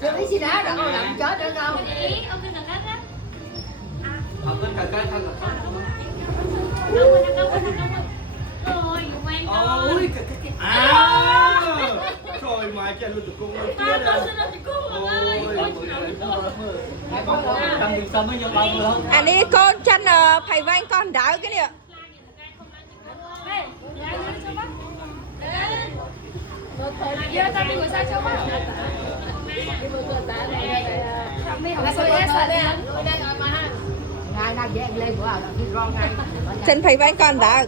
Lấy xí đá đó làm chết được không? Ôi trời mà chơi luôn tụi con kia rồi. anh đi con chân phải vay con đảo cái nè chân phải vay con đảo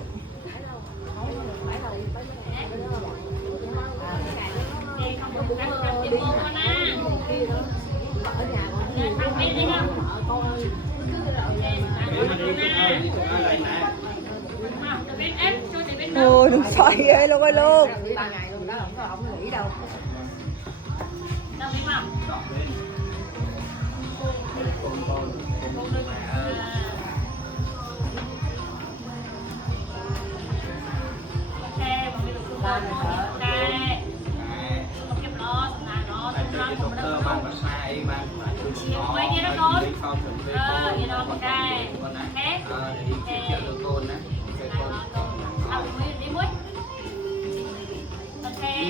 ôi đừng xoay ghê luôn ơi luôn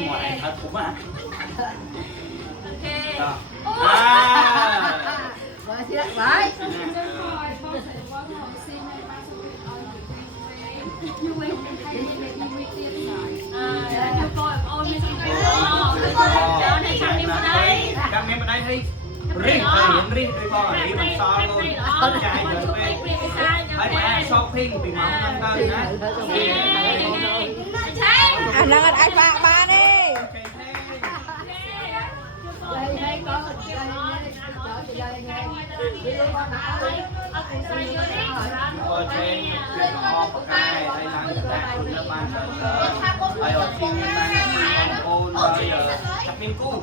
Ngoài thật cũng à. Cam em ở đây đi. Riêng riêng đôi con đi mình so luôn. Chạy rồi về. Hãy mà shopping thì mong năm ta nè. anh đang ai ba đi Ở trên họ có cái đây là người ta cũng lớp ban ở ở trên ban ôn bây giờ chặt miếng cũ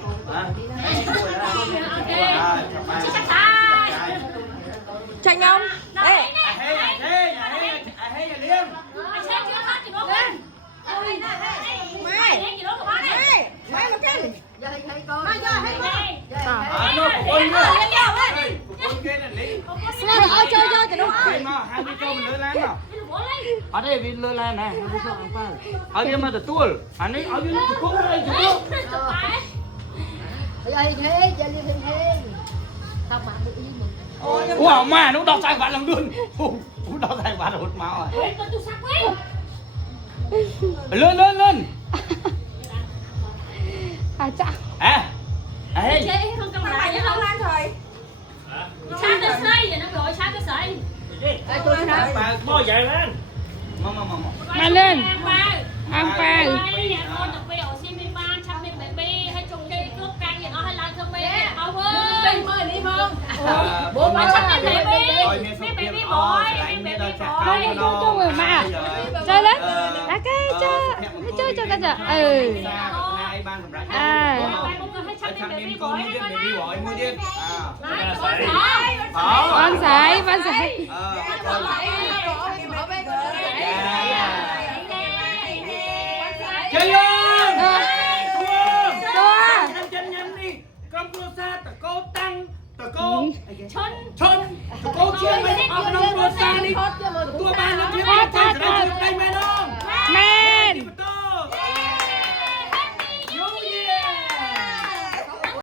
tranh không ê mày một chân ở đây vì lơ là này ở đây mà được tuôn anh ấy ở đây cũng có đây wow mà nó đọc sai bạn làm luôn cũng đọc sai bạn hụt máu rồi lên à chà ê không cầm lại với không ăn rồi sáng cái xây vậy nó gọi sáng cái xây mò dậy lên mà lên ăn ba bố má chắc em baby boy cho người mà chơi đấy đã cái chơi cho cái giờ con sải chơi luôn Chua nhanh đi con cô sa tờ cô tăng tờ cô chân tờ cô chia mấy ông nông cô sa đi tua ba nó chia